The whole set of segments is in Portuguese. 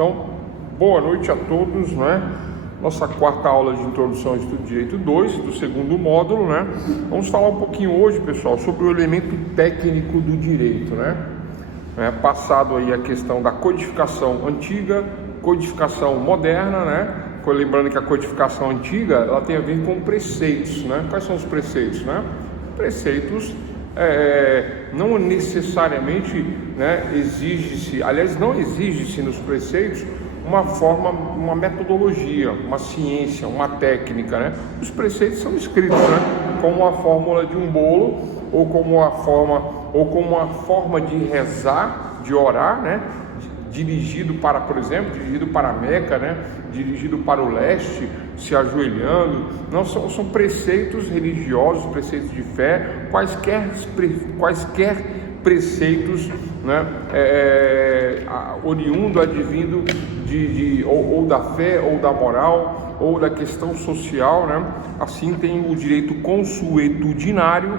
Então, boa noite a todos, né? Nossa quarta aula de introdução ao estudo de direito 2, do segundo módulo, né? Vamos falar um pouquinho hoje, pessoal, sobre o elemento técnico do direito, né? Passado aí a questão da codificação antiga, codificação moderna, né? Lembrando que a codificação antiga, ela tem a ver com preceitos, né? Quais são os preceitos, né? Preceitos não necessariamente, né, exige-se, aliás, não exige-se nos preceitos uma forma, uma metodologia, uma ciência, uma técnica, né? Os preceitos são escritos, né, como a fórmula de um bolo, ou como uma forma de rezar, de orar, né? Dirigido para, por exemplo, dirigido para Meca, né? Dirigido para o leste, se ajoelhando. Não são preceitos religiosos, preceitos de fé, quaisquer preceitos, né? Oriundo, advindo ou da fé, ou da moral, ou da questão social, né? Assim tem o direito consuetudinário,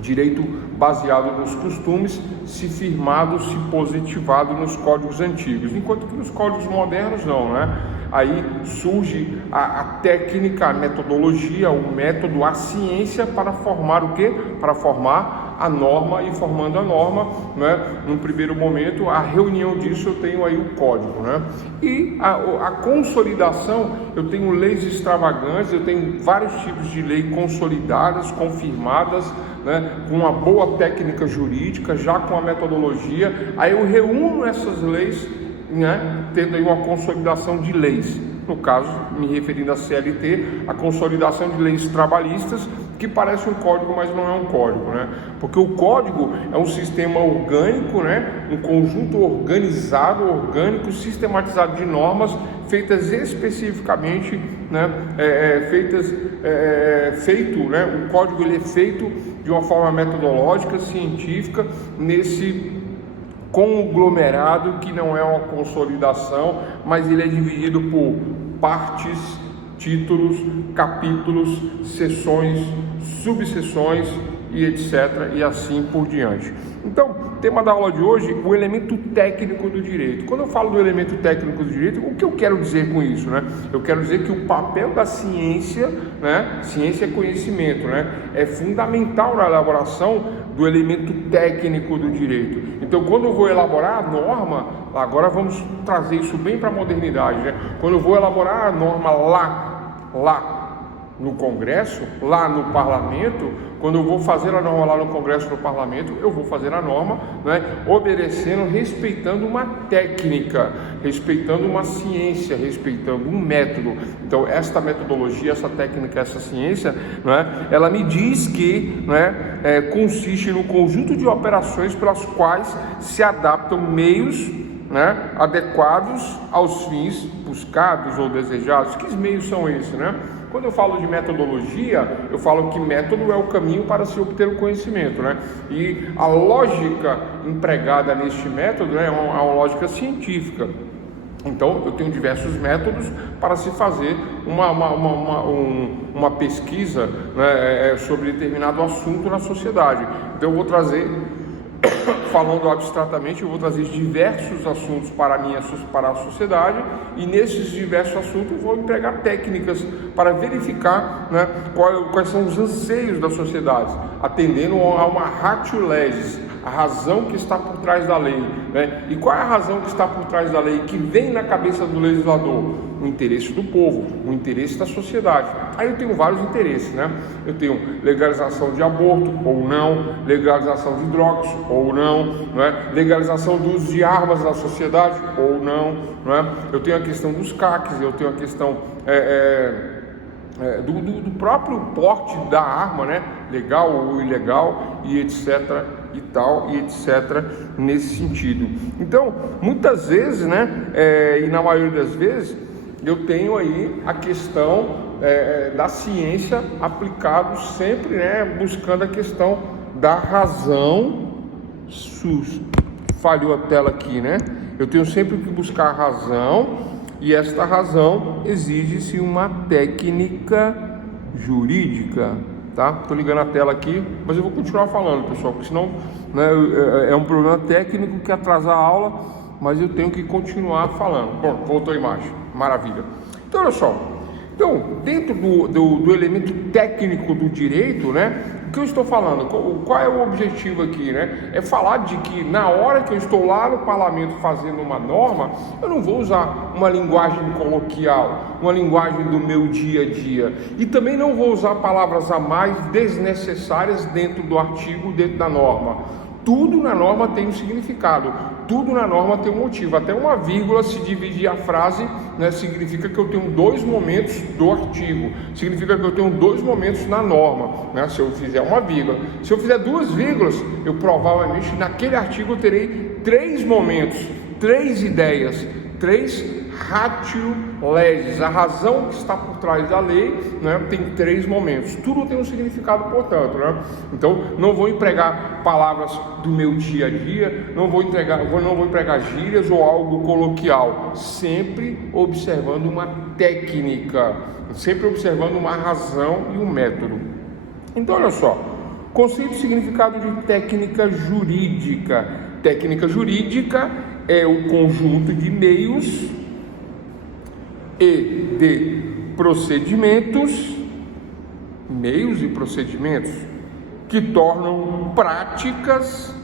direito baseado nos costumes, se firmado, se positivado nos códigos antigos, enquanto que nos códigos modernos não, né? Aí surge a técnica, a metodologia, o método, a ciência para formar o quê? Para formar a norma, e formando a norma, né? Num primeiro momento, a reunião disso eu tenho aí o código, né? E a consolidação, eu tenho leis extravagantes, eu tenho vários tipos de lei consolidadas, confirmadas, né? Com uma boa técnica jurídica, já com a metodologia, aí eu reúno essas leis, né, tendo aí uma consolidação de leis, no caso, me referindo à CLT, a consolidação de leis trabalhistas, que parece um código, mas não é um código, né? Porque o código é um sistema orgânico, né? Um conjunto organizado, orgânico, sistematizado de normas, feitas especificamente, né? O código ele é feito de uma forma metodológica, científica, nesse conglomerado que não é uma consolidação, mas ele é dividido por partes, títulos, capítulos, seções, subseções e etc. e assim por diante. Então, tema da aula de hoje, o elemento técnico do direito. Quando eu falo do elemento técnico do direito, o que eu quero dizer com isso, né? Eu quero dizer que o papel da ciência, né? Ciência é conhecimento, né? É fundamental na elaboração do elemento técnico do direito. Então, quando eu vou elaborar a norma, agora vamos trazer isso bem para a modernidade, né? Quando eu vou elaborar a norma lá no Congresso, lá no Parlamento, quando eu vou fazer a norma lá no Congresso, no Parlamento, eu vou fazer a norma, né, obedecendo, respeitando uma técnica, respeitando uma ciência, respeitando um método. Então, esta metodologia, essa técnica, essa ciência, né, ela me diz que, né, consiste no conjunto de operações pelas quais se adaptam meios, né, adequados aos fins buscados ou desejados. Que meios são esses, né? Quando eu falo de metodologia, eu falo que método é o caminho para se obter o conhecimento, né? E a lógica empregada neste método, né, é uma lógica científica. Então, eu tenho diversos métodos para se fazer uma pesquisa, né, sobre determinado assunto na sociedade. Então, eu vou trazer, falando abstratamente, eu vou trazer diversos assuntos para a sociedade, e nesses diversos assuntos eu vou empregar técnicas para verificar, né, quais são os anseios da sociedade, atendendo a uma ratio legis, a razão que está por trás da lei, né? E qual é a razão que está por trás da lei, que vem na cabeça do legislador? O interesse do povo, o interesse da sociedade. Aí eu tenho vários interesses, né? Eu tenho legalização de aborto ou não, legalização de drogas ou não, né? Legalização do uso de armas na sociedade ou não, né? Eu tenho a questão dos CACs, eu tenho a questão do próprio porte da arma, né? Legal ou ilegal, e etc. e tal, e etc. nesse sentido. Então, muitas vezes, né? E na maioria das vezes, eu tenho aí a questão da ciência aplicado sempre, né? Buscando a questão da razão. Falhou a tela aqui, né? Eu tenho sempre que buscar a razão, e esta razão exige-se uma técnica jurídica, tá? Tô ligando a tela aqui, mas eu vou continuar falando, pessoal, porque senão, né, é um problema técnico que atrasa a aula, mas eu tenho que continuar falando. Bom, voltou a imagem, maravilha. Então, olha só, dentro do elemento técnico do direito, né, o que eu estou falando, qual é o objetivo aqui, né? É falar de que na hora que eu estou lá no parlamento fazendo uma norma, eu não vou usar uma linguagem coloquial, uma linguagem do meu dia a dia, e também não vou usar palavras a mais desnecessárias dentro do artigo, dentro da norma. Tudo na norma tem um significado, tudo na norma tem um motivo. Até uma vírgula, se dividir a frase, né, significa que eu tenho dois momentos do artigo, significa que eu tenho dois momentos na norma, né, se eu fizer uma vírgula. Se eu fizer duas vírgulas, eu provavelmente naquele artigo eu terei três momentos, três ideias, três ratio legis, a razão que está por trás da lei, né, tem três momentos, tudo tem um significado, portanto, né? Então não vou empregar palavras do meu dia a dia, não vou empregar gírias ou algo coloquial, sempre observando uma técnica, sempre observando uma razão e um método. Então olha só, conceito e significado de técnica jurídica. Técnica jurídica é o conjunto de meios e de procedimentos, meios e procedimentos que tornam práticas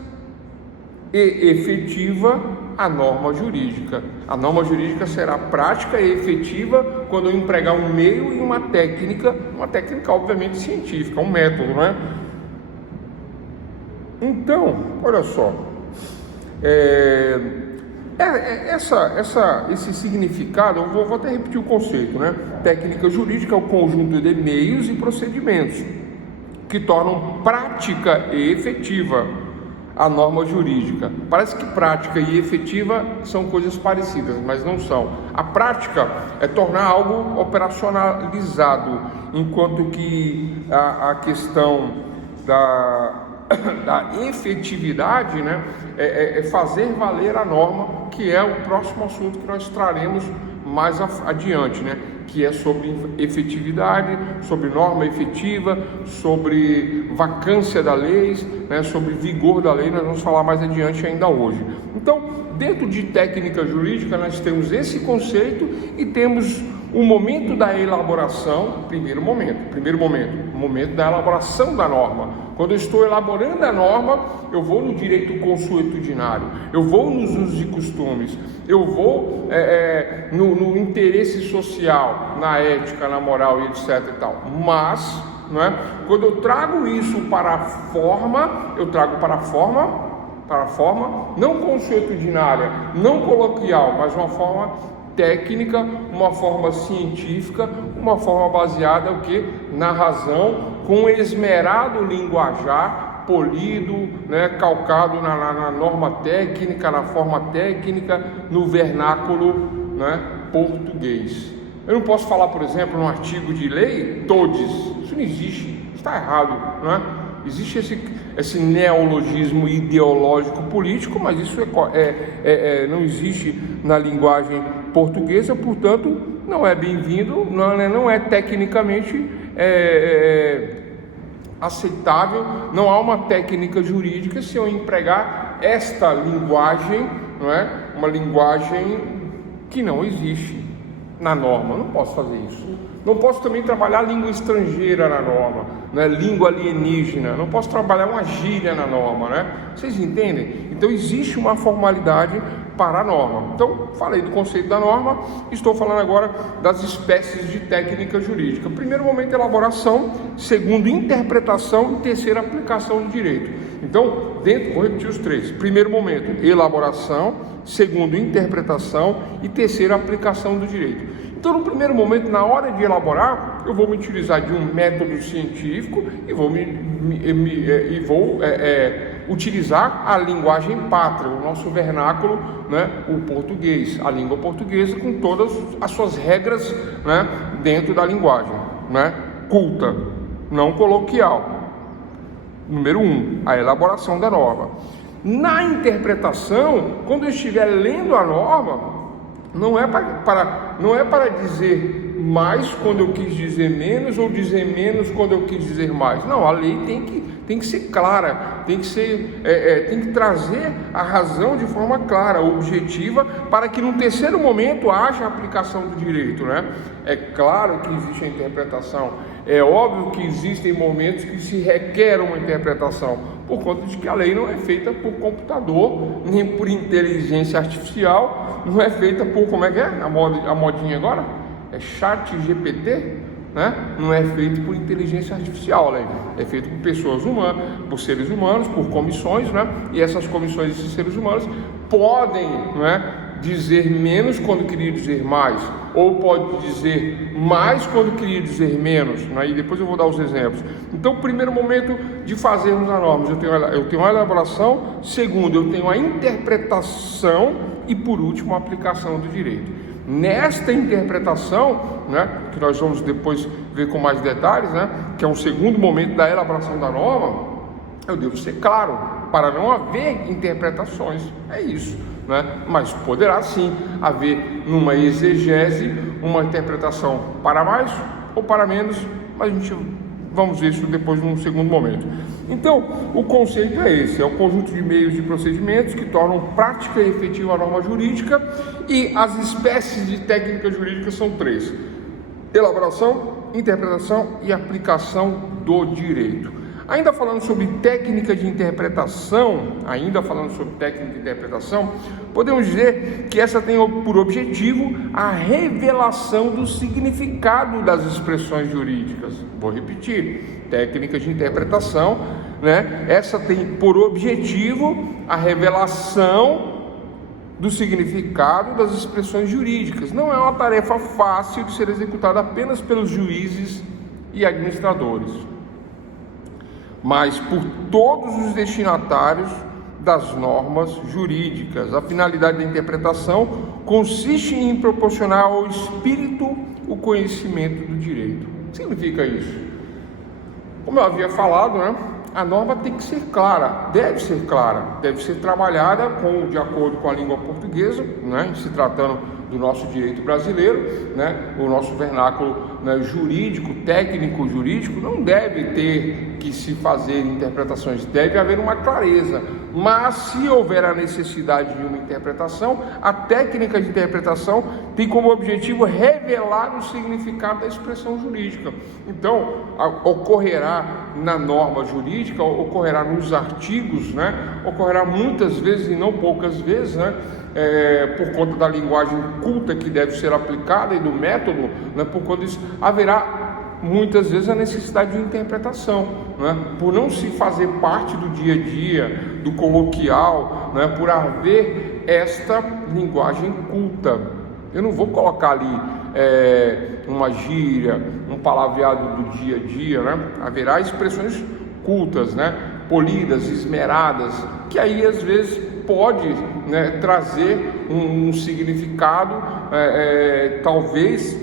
e efetiva a norma jurídica. A norma jurídica será prática e efetiva quando eu empregar um meio e uma técnica obviamente científica, um método, né? Então, olha só, esse significado, eu vou até repetir o conceito, né? Técnica jurídica é o conjunto de meios e procedimentos que tornam prática e efetiva a norma jurídica. Parece que prática e efetiva são coisas parecidas, mas não são. A prática é tornar algo operacionalizado, enquanto que a questão da efetividade, né, é fazer valer a norma, que é o próximo assunto que nós traremos mais adiante, né, que é sobre efetividade, sobre norma efetiva, sobre vacância da lei, né, sobre vigor da lei. Nós vamos falar mais adiante ainda hoje. Então, dentro de técnica jurídica, nós temos esse conceito e temos o momento da elaboração, primeiro momento da elaboração da norma. Quando eu estou elaborando a norma, eu vou no direito consuetudinário, eu vou nos usos e costumes, eu vou no interesse social, na ética, na moral e etc e tal. Mas, né, quando eu trago isso para a forma, eu trago para a forma não consuetudinária, não coloquial, mas uma forma técnica, uma forma científica, uma forma baseada na razão, com esmerado linguajar, polido, né, calcado na norma técnica, na forma técnica, no vernáculo, né, português. Eu não posso falar, por exemplo, num artigo de lei, todes, isso não existe, está errado, né? Existe esse neologismo ideológico político, mas isso não existe na linguagem portuguesa, portanto não é bem-vindo, não é tecnicamente aceitável, não há uma técnica jurídica se eu empregar esta linguagem, não é? Uma linguagem que não existe na norma. Eu não posso fazer isso. Não posso também trabalhar língua estrangeira na norma, né? Língua alienígena. Não posso trabalhar uma gíria na norma, né? Vocês entendem? Então existe uma formalidade para a norma. Então, falei do conceito da norma, estou falando agora das espécies de técnica jurídica. Primeiro momento, elaboração. Segundo, interpretação. E terceiro, aplicação do direito. Então, vou repetir os três. Primeiro momento, elaboração. Segundo, interpretação. E terceiro, aplicação do direito. Então, no primeiro momento, na hora de elaborar, eu vou me utilizar de um método científico e vou utilizar a linguagem pátria, o nosso vernáculo, né, o português, a língua portuguesa, com todas as suas regras, né, dentro da linguagem, né, culta, não coloquial. Número 1, a elaboração da norma. Na interpretação, quando eu estiver lendo a norma, não é para dizer mais quando eu quis dizer menos, ou dizer menos quando eu quis dizer mais. Não, a lei tem que ser clara, tem que trazer a razão de forma clara, objetiva, para que no terceiro momento haja a aplicação do direito, né? É claro que existe a interpretação, é óbvio que existem momentos que se requer uma interpretação, por conta de que a lei não é feita por computador, nem por inteligência artificial, não é feita por, como é que é a modinha agora? É ChatGPT, né? Não é feito por inteligência artificial, né? É feito por pessoas humanas, por seres humanos, por comissões, né? E essas comissões, esses seres humanos podem, né, dizer menos quando queria dizer mais, ou pode dizer mais quando queria dizer menos, né? E depois eu vou dar os exemplos. Então, primeiro momento de fazermos a norma, eu tenho a elaboração, segundo, eu tenho a interpretação e, por último, a aplicação do direito. Nesta interpretação, né, que nós vamos depois ver com mais detalhes, né, que é um segundo momento da elaboração da norma, eu devo ser claro, para não haver interpretações, é isso, né? Mas poderá sim haver numa exegese uma interpretação para mais ou para menos, mas vamos ver isso depois num segundo momento. Então, o conceito é esse, é o conjunto de meios e procedimentos que tornam prática e efetiva a norma jurídica, e as espécies de técnicas jurídicas são três: elaboração, interpretação e aplicação do direito. Ainda falando sobre técnica de interpretação, podemos dizer que essa tem por objetivo a revelação do significado das expressões jurídicas. Vou repetir, técnica de interpretação, né? Essa tem por objetivo a revelação do significado das expressões jurídicas. Não é uma tarefa fácil de ser executada apenas pelos juízes e administradores, mas por todos os destinatários das normas jurídicas. A finalidade da interpretação consiste em proporcionar ao espírito o conhecimento do direito. O que significa isso? Como eu havia falado, né, a norma tem que ser clara, deve ser trabalhada de acordo com a língua portuguesa, né, se tratando do nosso direito brasileiro, né, o nosso vernáculo, né, jurídico, técnico jurídico, não deve ter que se fazer interpretações, deve haver uma clareza, mas se houver a necessidade de uma interpretação, a técnica de interpretação tem como objetivo revelar o significado da expressão jurídica. Então, ocorrerá na norma jurídica, ocorrerá nos artigos, né, ocorrerá muitas vezes e não poucas vezes, né, por conta da linguagem culta que deve ser aplicada e do método, né, por conta disso, haverá muitas vezes a necessidade de interpretação, né, por não se fazer parte do dia a dia, do coloquial, né, por haver esta linguagem culta. Eu não vou colocar ali uma gíria, um palavreado do dia a dia, né? Haverá expressões cultas, né, polidas, esmeradas, que aí às vezes pode, né, trazer um significado, talvez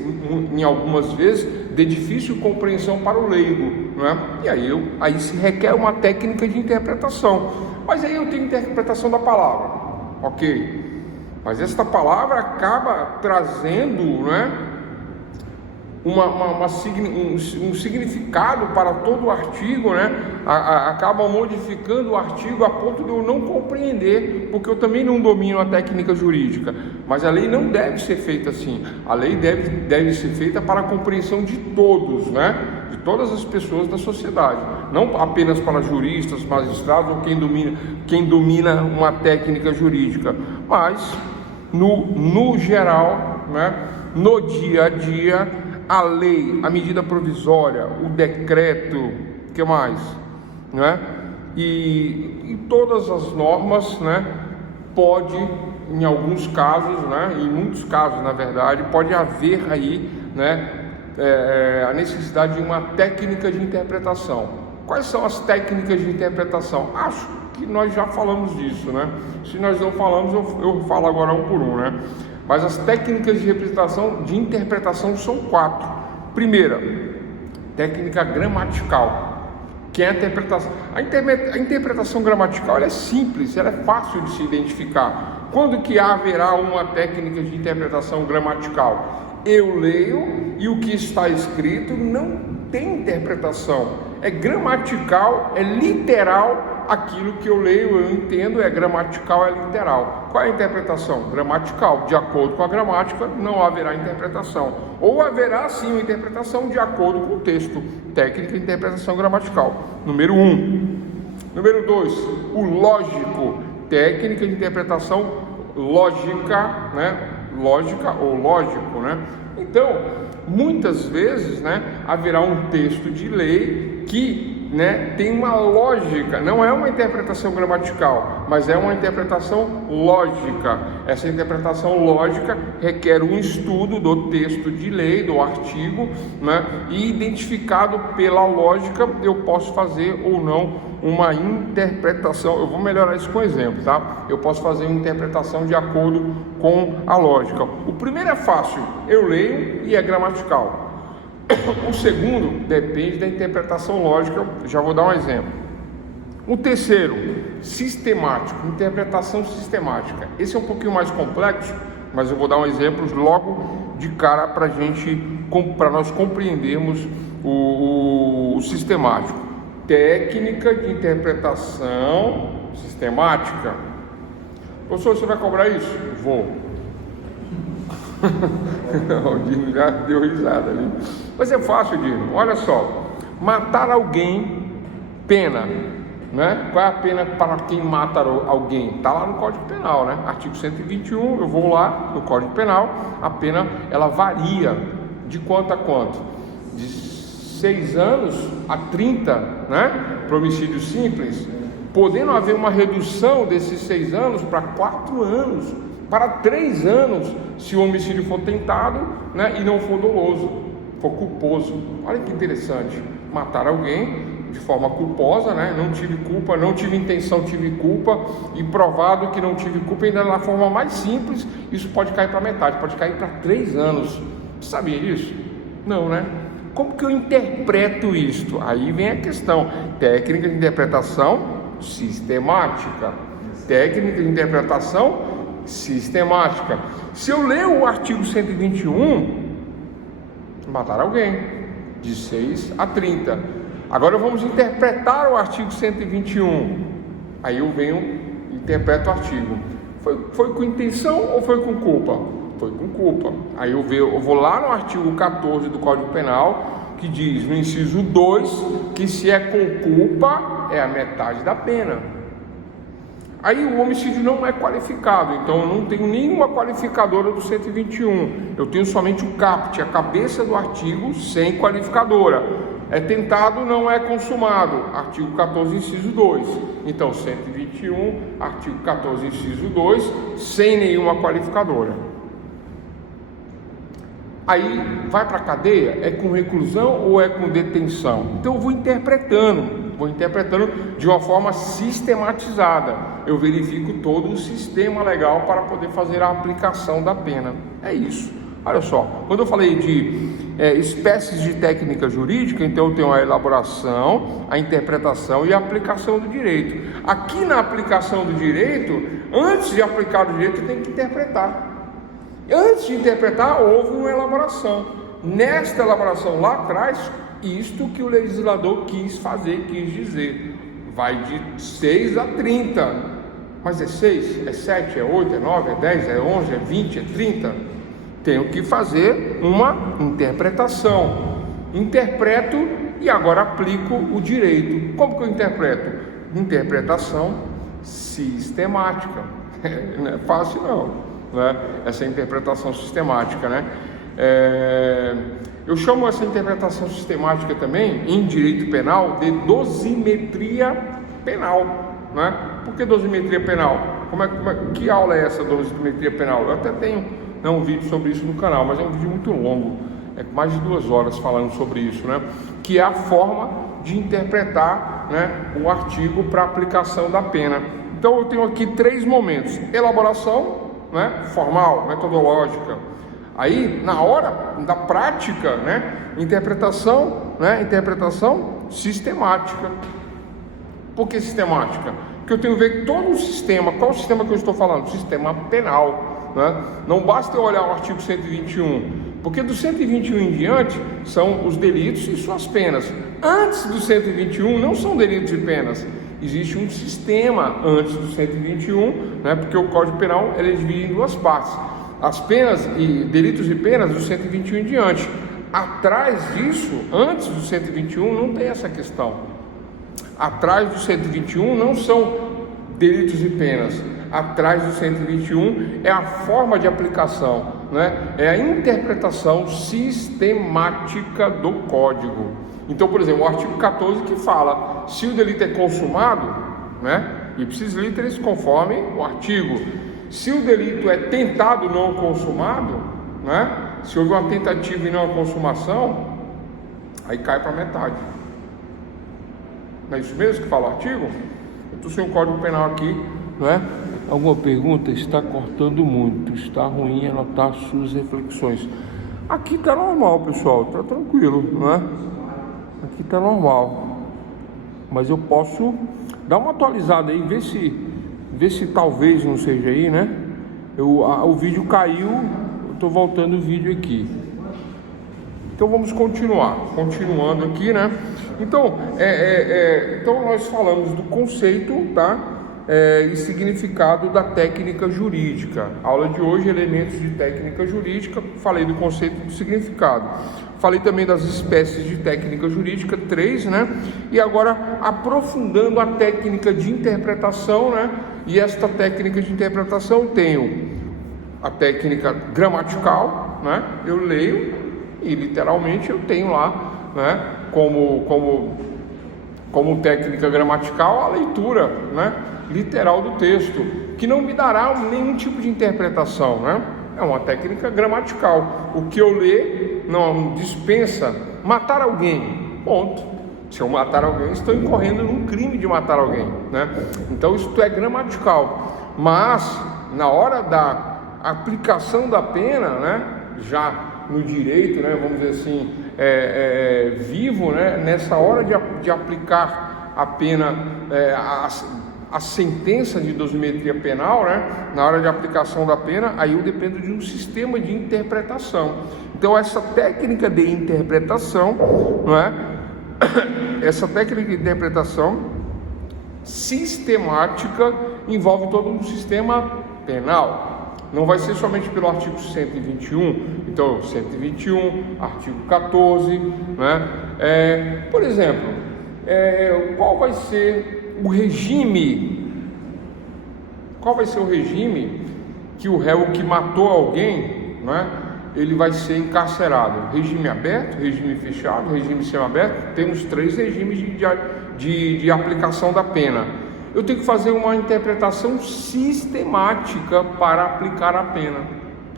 em algumas vezes de difícil compreensão para o leigo, né? E aí se requer uma técnica de interpretação. Mas aí eu tenho interpretação da palavra, ok? Mas esta palavra acaba trazendo, né, um significado para todo o artigo, né? Acaba modificando o artigo a ponto de eu não compreender, porque eu também não domino a técnica jurídica. Mas a lei não deve ser feita assim. A lei deve ser feita para a compreensão de todos, né? De todas as pessoas da sociedade, não apenas para juristas, magistrados ou quem domina uma técnica jurídica, mas no geral, né? No dia a dia, a lei, a medida provisória, o decreto, que mais, né? E todas as normas, né? Pode, em alguns casos, né? Em muitos casos, na verdade, pode haver aí, né? A necessidade de uma técnica de interpretação. Quais são as técnicas de interpretação? Acho que nós já falamos disso, né? Se nós não falamos, eu falo agora um por um, né? Mas as técnicas de interpretação são 4. Primeira, técnica gramatical, que é a interpretação. A interpretação gramatical, ela é simples, ela é fácil de se identificar. Quando que haverá uma técnica de interpretação gramatical? Eu leio e o que está escrito não tem interpretação, é gramatical, é literal aquilo que eu leio, eu entendo, é gramatical, é literal. Qual é a interpretação? Gramatical. De acordo com a gramática, não haverá interpretação. Ou haverá sim uma interpretação de acordo com o texto. Técnica de interpretação gramatical. Número 1. Número 2, o lógico. Técnica de interpretação lógica, né? Lógica ou lógico, né? Então, muitas vezes, né, haverá um texto de lei que, né, tem uma lógica, não é uma interpretação gramatical, mas é uma interpretação lógica. Essa interpretação lógica requer um estudo do texto de lei, do artigo, né, e identificado pela lógica, eu posso fazer ou não uma interpretação. Eu vou melhorar isso com exemplo, tá? Eu posso fazer uma interpretação de acordo com a lógica. O primeiro é fácil, eu leio e é gramatical. O segundo depende da interpretação lógica, já vou dar um exemplo. O terceiro, sistemático, interpretação sistemática. Esse é um pouquinho mais complexo, mas eu vou dar um exemplo logo de cara para nós compreendermos o sistemático. Técnica de interpretação sistemática. Professor, você vai cobrar isso? Vou. O Dino já deu risada ali. Mas é fácil, Dino. Olha só. Matar alguém, pena. Né? Qual é a pena para quem mata alguém? Está lá no Código Penal, né? Artigo 121, eu vou lá no Código Penal. A pena, ela varia de quanto a quanto? De 6 anos a 30, né? Para homicídio simples, podendo haver uma redução desses 6 anos para 4 anos, para 3 anos, se o homicídio for tentado, né? E não for doloso, for culposo. Olha que interessante, matar alguém de forma culposa, né? Não tive culpa, não tive intenção, tive culpa, e provado que não tive culpa, ainda na forma mais simples, isso pode cair para metade, pode cair para 3 anos. Você sabia disso? Não, né? Como que eu interpreto isto? Aí vem a questão, técnica de interpretação sistemática. Técnica de interpretação sistemática. Se eu ler o artigo 121, matar alguém, de 6 a 30. Agora vamos interpretar o artigo 121. Aí eu venho e interpreto o artigo. Foi com intenção ou foi com culpa? Foi com culpa. Aí eu vou lá no artigo 14 do Código Penal, que diz no inciso 2 que se é com culpa é a metade da pena. Aí o homicídio não é qualificado, então eu não tenho nenhuma qualificadora do 121. Eu tenho somente o caput, a cabeça do artigo sem qualificadora. É tentado, não é consumado. Artigo 14, inciso 2. Então 121, artigo 14, inciso 2, sem nenhuma qualificadora. Aí vai para a cadeia, é com reclusão ou é com detenção? Então eu vou interpretando de uma forma sistematizada. Eu verifico todo o sistema legal para poder fazer a aplicação da pena. É isso. Olha só, quando eu falei de espécies de técnica jurídica, então eu tenho a elaboração, a interpretação e a aplicação do direito. Aqui na aplicação do direito, antes de aplicar o direito, tem que interpretar. Antes de interpretar, houve uma elaboração. Nesta elaboração lá atrás, isto que o legislador quis fazer, quis dizer. Vai de 6 a 30. Mas é 6, é 7, é 8, é 9, é 10, é 11, é 20, é 30. Tenho que fazer uma interpretação. Interpreto e agora aplico o direito. Como que eu interpreto? Interpretação sistemática. Não é fácil não. Né? Essa interpretação sistemática, né? Eu chamo essa interpretação sistemática também, em direito penal, de dosimetria penal, né? Por que dosimetria penal? Que aula é essa dosimetria penal? Eu até tenho um vídeo sobre isso no canal, mas é um vídeo muito longo, é mais de 2 horas falando sobre isso, né? Que é a forma de interpretar, né, o artigo para aplicação da pena. Então eu tenho aqui 3 momentos: elaboração, né, formal, metodológica. Aí, na hora da prática, né, interpretação, né, interpretação sistemática. Por que sistemática? Porque eu tenho que ver todo o sistema. Qual o sistema que eu estou falando? Sistema penal, né? Não basta eu olhar o artigo 121, Porque do 121 em diante são os delitos e suas penas. Antes do 121 não são delitos e penas. Existe um sistema antes do 121, né? Porque o Código Penal ele é dividido em duas partes. As penas e delitos e penas do 121 em diante. Atrás disso, antes do 121, não tem essa questão. Atrás do 121 não são delitos e penas. Atrás do 121 é a forma de aplicação, né? É a interpretação sistemática do Código. Então, por exemplo, o artigo 14 que fala, se o delito é consumado, né? Ipsis literis conforme o artigo. Se o delito é tentado não consumado, né? Se houve uma tentativa e não a consumação, aí cai para metade. Não é isso mesmo que fala o artigo? Eu estou sem o Código Penal aqui, não é? Alguma pergunta? Está cortando muito, está ruim anotar suas reflexões. Aqui está normal, pessoal, está tranquilo, não é? Aqui está normal. Mas eu posso dar uma atualizada aí, ver se talvez não seja aí, né? O vídeo caiu, eu estou voltando o vídeo aqui. Então vamos continuando aqui, né? Então, então nós falamos do conceito, tá? E significado da técnica jurídica. Aula de hoje, elementos de técnica jurídica. Falei do conceito e do significado. Falei também das espécies de técnica jurídica, 3, né? E agora aprofundando a técnica de interpretação, né? E esta técnica de interpretação eu tenho a técnica gramatical, né? Eu leio e literalmente eu tenho lá, né? Como técnica gramatical a leitura, né? Literal do texto, que não me dará nenhum tipo de interpretação, né? É uma técnica gramatical. O que eu ler não dispensa matar alguém, ponto. Se eu matar alguém, estou incorrendo num crime de matar alguém, né? Então isso é gramatical. Mas na hora da aplicação da pena, né? Já no direito, né? Vamos dizer assim, vivo, né? Nessa hora de aplicar a pena, a sentença de dosimetria penal, né? Na hora de aplicação da pena, aí eu dependo de um sistema de interpretação. Então essa técnica de interpretação, não é? Essa técnica de interpretação sistemática envolve todo um sistema penal. Não vai ser somente pelo artigo 121, então 121, artigo 14, né? Por exemplo, qual vai ser o regime? Qual vai ser o regime que o réu que matou alguém, né, ele vai ser encarcerado? Regime aberto, regime fechado, regime semiaberto? Temos 3 regimes de aplicação da pena. Eu tenho que fazer uma interpretação sistemática para aplicar a pena.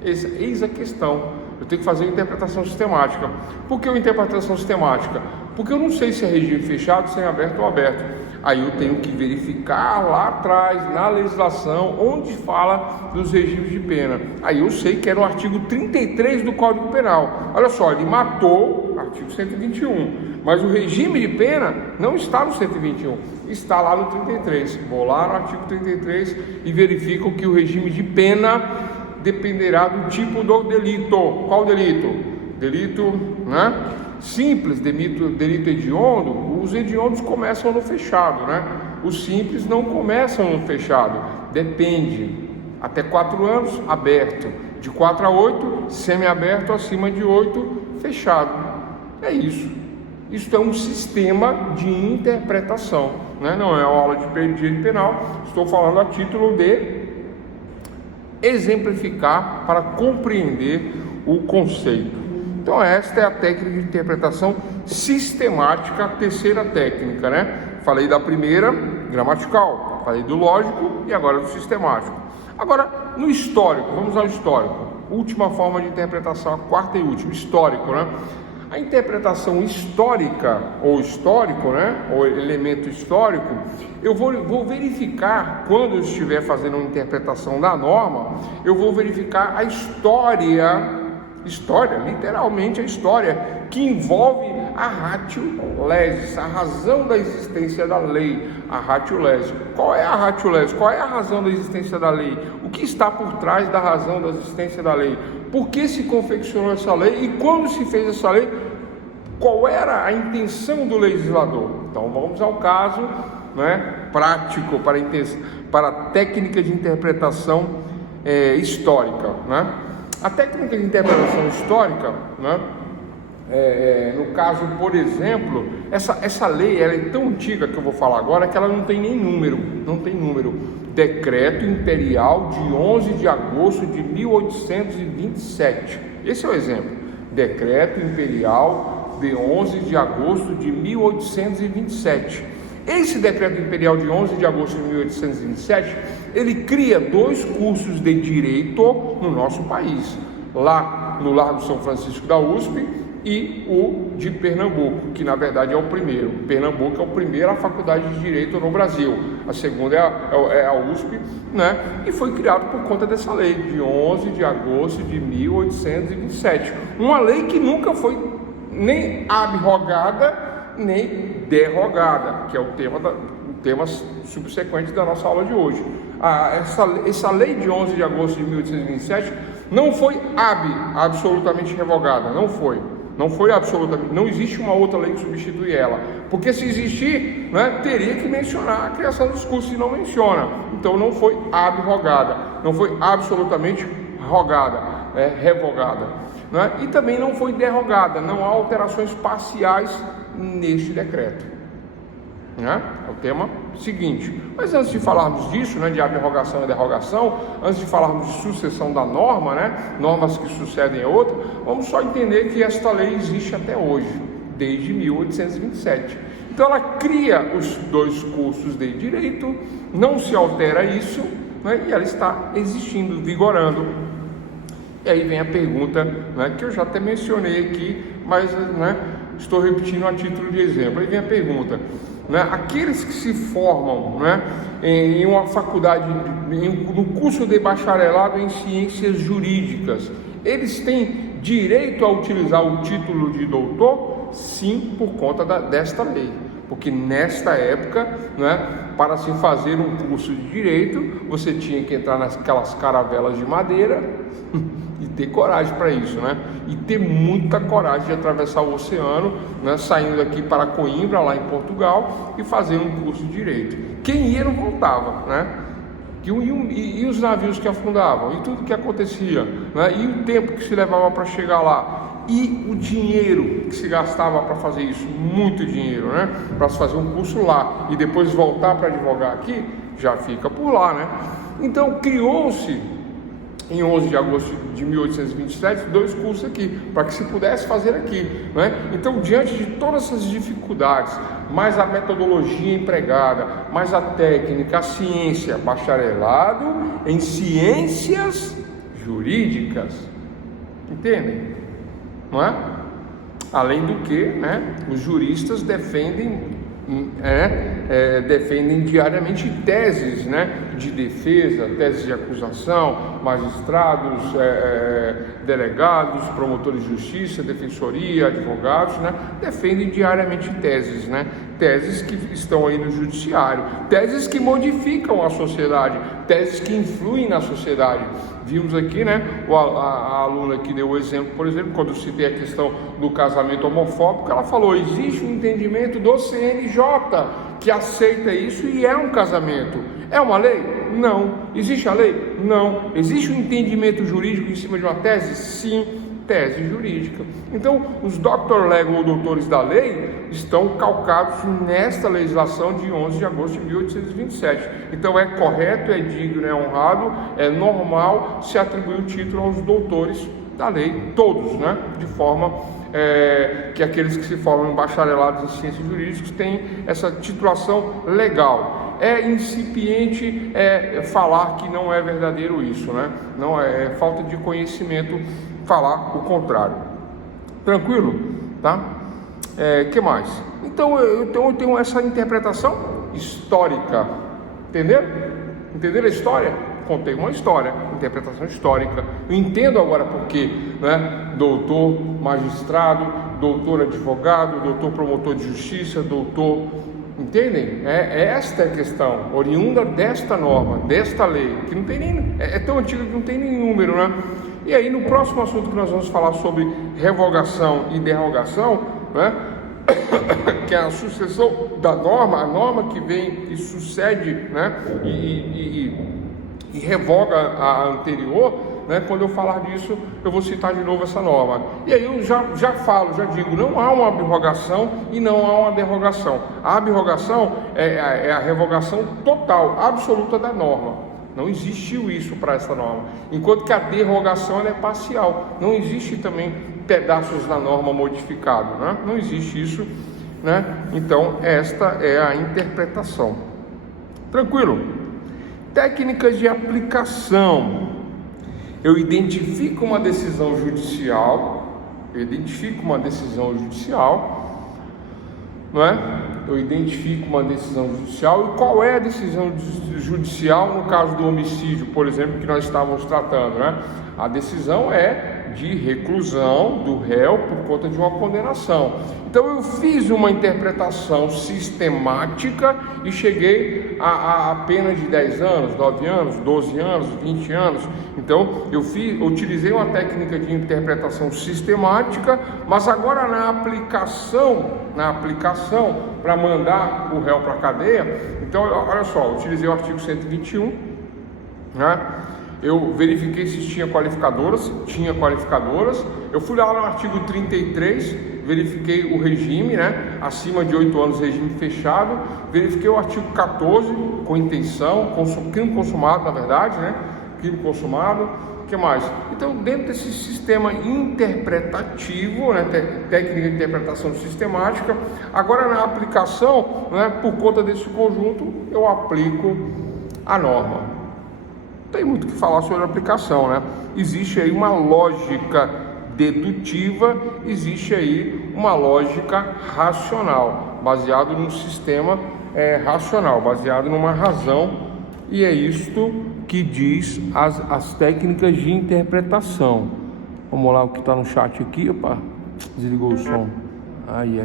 Eis a questão. Eu tenho que fazer uma interpretação sistemática. Por que uma interpretação sistemática? Porque eu não sei se é regime fechado, semiaberto ou aberto. Aí eu tenho que verificar lá atrás, na legislação, onde fala dos regimes de pena. Aí eu sei que era o artigo 33 do Código Penal. Olha só, ele matou, artigo 121. Mas o regime de pena não está no 121, está lá no 33. Vou lá no artigo 33 e verifico que o regime de pena dependerá do tipo do delito. Qual delito? Delito, né? Simples, delito hediondo. Os hediondos começam no fechado, né? Os simples não começam no fechado. Depende. Até 4 anos, aberto. De 4 a 8, semiaberto. Acima de 8, fechado. É isso. Isso é um sistema de interpretação, né? Não é uma aula de direito penal. Estou falando a título de exemplificar para compreender o conceito. Então esta é a técnica de interpretação sistemática, a terceira técnica, né? Falei da primeira, gramatical, falei do lógico e agora do sistemático. Agora, no histórico, vamos ao histórico. Última forma de interpretação, a quarta e última, histórico, né? A interpretação histórica, ou histórico, né? Ou elemento histórico, eu vou verificar, quando eu estiver fazendo uma interpretação da norma, eu vou verificar a história, literalmente a história, que envolve a ratio legis, a razão da existência da lei, a ratio legis. Qual é a ratio legis? Qual é a razão da existência da lei? O que está por trás da razão da existência da lei? Por que se confeccionou essa lei e quando se fez essa lei, qual era a intenção do legislador? Então vamos ao caso, né, prático para a técnica de interpretação histórica, né? A técnica de interpretação histórica, né, no caso, por exemplo, essa lei ela é tão antiga que eu vou falar agora que ela não tem nem número, Decreto Imperial de 11 de agosto de 1827. Esse é o exemplo. Decreto Imperial de 11 de agosto de 1827. Esse Decreto Imperial de 11 de agosto de 1827, ele cria 2 cursos de Direito no nosso país. Lá no Largo São Francisco da USP e o de Pernambuco, que na verdade é o primeiro. Pernambuco é a primeira faculdade de Direito no Brasil. A segunda é a USP, né? E foi criado por conta dessa lei, de 11 de agosto de 1827. Uma lei que nunca foi nem abrogada, nem derrogada, que é o tema subsequente da nossa aula de hoje. Essa lei de 11 de agosto de 1827 não foi absolutamente revogada, não foi absolutamente, não existe uma outra lei que substitui ela, porque se existir, né, teria que mencionar a criação dos cursos e não menciona, então não foi abrogada, não foi absolutamente revogada, né? E também não foi derrogada, não há alterações parciais neste decreto, né? É o tema seguinte. Mas antes de falarmos disso, né, de abrogação e derrogação, antes de falarmos de sucessão da norma, né, normas que sucedem a outra, vamos só entender que esta lei existe até hoje, desde 1827. Então ela cria os 2 cursos de direito, não se altera isso, né, e ela está existindo, vigorando. E aí vem a pergunta, né, que eu já até mencionei aqui, mas, né, estou repetindo a título de exemplo. Aí vem a pergunta, né, aqueles que se formam, né, em uma faculdade, no curso de bacharelado em ciências jurídicas, eles têm direito a utilizar o título de doutor? Sim, por conta desta lei. Porque nesta época, né, para se fazer um curso de direito, você tinha que entrar naquelas caravelas de madeira e ter coragem para isso, né? E ter muita coragem de atravessar o oceano, né, saindo aqui para Coimbra, lá em Portugal, e fazer um curso de direito. Quem ia não voltava, né? E os navios que afundavam, e tudo que acontecia, né? E o tempo que se levava para chegar lá. E o dinheiro que se gastava para fazer isso, muito dinheiro, né? Para se fazer um curso lá e depois voltar para advogar aqui, já fica por lá, né? Então criou-se, em 11 de agosto de 1827, 2 cursos aqui, para que se pudesse fazer aqui, né? Então, diante de todas essas dificuldades, mais a metodologia empregada, mais a técnica, a ciência, bacharelado em ciências jurídicas, entendem? Não é? Além do que, né, os juristas defendem diariamente teses, né, de defesa, teses de acusação, magistrados, delegados, promotores de justiça, defensoria, advogados, né, defendem diariamente teses, né, teses que estão aí no judiciário, teses que modificam a sociedade, teses que influem na sociedade. Vimos aqui, né, a aluna que deu o exemplo, por exemplo, quando eu citei a questão do casamento homofóbico, ela falou, existe um entendimento do CNJ que aceita isso e é um casamento. É uma lei? Não. Existe a lei? Não. Existe um entendimento jurídico em cima de uma tese? Sim, tese jurídica. Então, os Dr. Lego ou doutores da lei estão calcados nesta legislação de 11 de agosto de 1827. Então, é correto, é digno, é honrado, é normal se atribuir o título aos doutores da lei, todos, né? De forma que aqueles que se formam em bacharelados em ciências jurídicas têm essa titulação legal. É incipiente falar que não é verdadeiro isso, né? Não é falta de conhecimento falar o contrário. Tranquilo? Tá? Que mais? Então eu tenho essa interpretação histórica. Entenderam? Entenderam a história? Contei uma história, interpretação histórica. Eu entendo agora porque, né, doutor, magistrado, doutor advogado, doutor promotor de justiça, doutor... Entendem? Esta é a questão, oriunda desta norma, desta lei, que não tem nem... É tão antiga que não tem nem número, né? E aí, no próximo assunto que nós vamos falar sobre revogação e derrogação, né? Que é a sucessão da norma, a norma que vem e sucede, né? E revoga a anterior, né? Quando eu falar disso, eu vou citar de novo essa norma. E aí eu já digo, não há uma abrogação e não há uma derrogação. A abrogação é a revogação total, absoluta da norma. Não existiu isso para essa norma. Enquanto que a derrogação ela é parcial. Não existe também pedaços da norma modificados, né? Não existe isso, né? Então, esta é a interpretação. Tranquilo? Técnicas de aplicação. Eu identifico uma decisão judicial, não é? Eu identifico uma decisão judicial. E qual é a decisão judicial no caso do homicídio, por exemplo, que nós estávamos tratando, né? A decisão é de reclusão do réu por conta de uma condenação. Então eu fiz uma interpretação sistemática e cheguei a pena de 10 anos, 9 anos, 12 anos, 20 anos. Então eu utilizei uma técnica de interpretação sistemática, mas agora na aplicação para mandar o réu para a cadeia, então olha só, eu utilizei o artigo 121, né? Eu verifiquei se tinha qualificadoras, eu fui lá no artigo 33, verifiquei o regime, né? Acima de 8 anos, regime fechado, verifiquei o artigo 14, com intenção, crime consumado, na verdade, né? Crime consumado, o que mais? Então, dentro desse sistema interpretativo, né? Técnica de interpretação sistemática, agora na aplicação, né? Por conta desse conjunto, eu aplico a norma. Tem muito o que falar sobre a aplicação, né? Existe aí uma lógica dedutiva, existe aí uma lógica racional, baseado num sistema racional, baseado numa razão, e é isto que diz as técnicas de interpretação. Vamos lá, o que está no chat aqui, opa, desligou o som. Ai.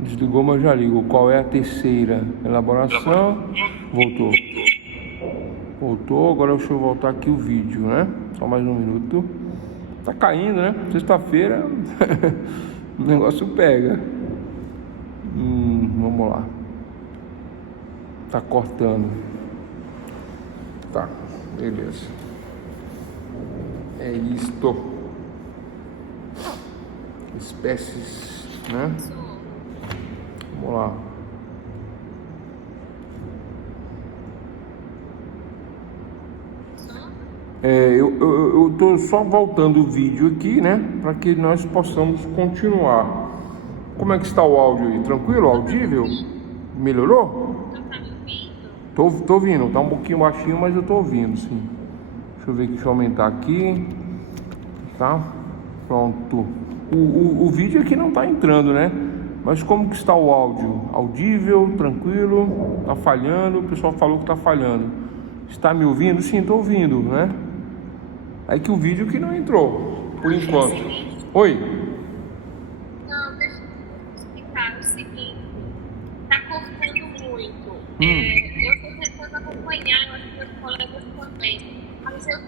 Desligou, mas já ligo. Qual é a terceira elaboração? Voltou, agora deixa eu voltar aqui o vídeo, né? Só mais um minuto. Tá caindo, né? Sexta-feira o negócio pega. Vamos lá. Tá cortando. Tá, beleza. É isto. Espécies, né? Vamos lá. Eu estou só voltando o vídeo aqui, né? Para que nós possamos continuar. Como é que está o áudio aí? Tranquilo? Audível? Melhorou? Tô ouvindo. Tá um pouquinho baixinho, mas eu tô ouvindo, sim. Deixa eu ver aqui, deixa eu aumentar aqui. Tá? Pronto. O vídeo aqui não tá entrando, né? Mas como que está o áudio? Audível? Tranquilo? Tá falhando? O pessoal falou que tá falhando. Está me ouvindo? Sim, tô ouvindo, né? É que o vídeo que não entrou, por enquanto. Oi? Não, deixa eu explicar o seguinte. Tá cortando muito. Eu tô tentando acompanhar os meus colegas também. Mas eu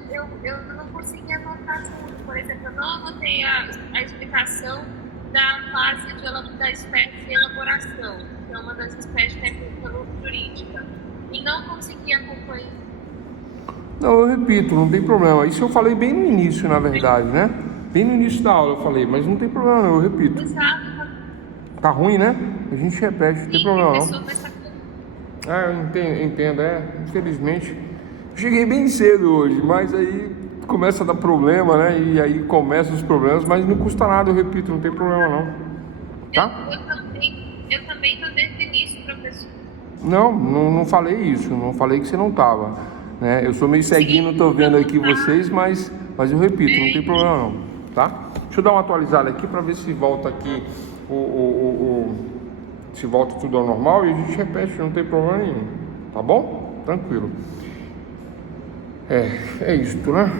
não consegui anotar tudo. Por exemplo, eu não anotei a explicação da fase da espécie de elaboração, que é uma das espécies técnico-jurídica. E não consegui acompanhar. Não, eu repito, não tem problema. Isso eu falei bem no início, na verdade, né? Bem no início da aula eu falei, mas não tem problema não, eu repito. Exato. Tá ruim, né? A gente repete, não tem problema não. Eu entendo, infelizmente. Cheguei bem cedo hoje, mas aí começa a dar problema, né? E aí começam os problemas, mas não custa nada, eu repito, não tem problema não. Tá? Eu também tô desde o início, professor. Não falei isso, não falei que você não tava. Né? Eu sou meio ceguinho, não tô vendo aqui vocês, mas eu repito, não tem problema não, tá? Deixa eu dar uma atualizada aqui para ver se volta aqui se volta tudo ao normal e a gente repete, não tem problema nenhum, tá bom? Tranquilo. É isto, né?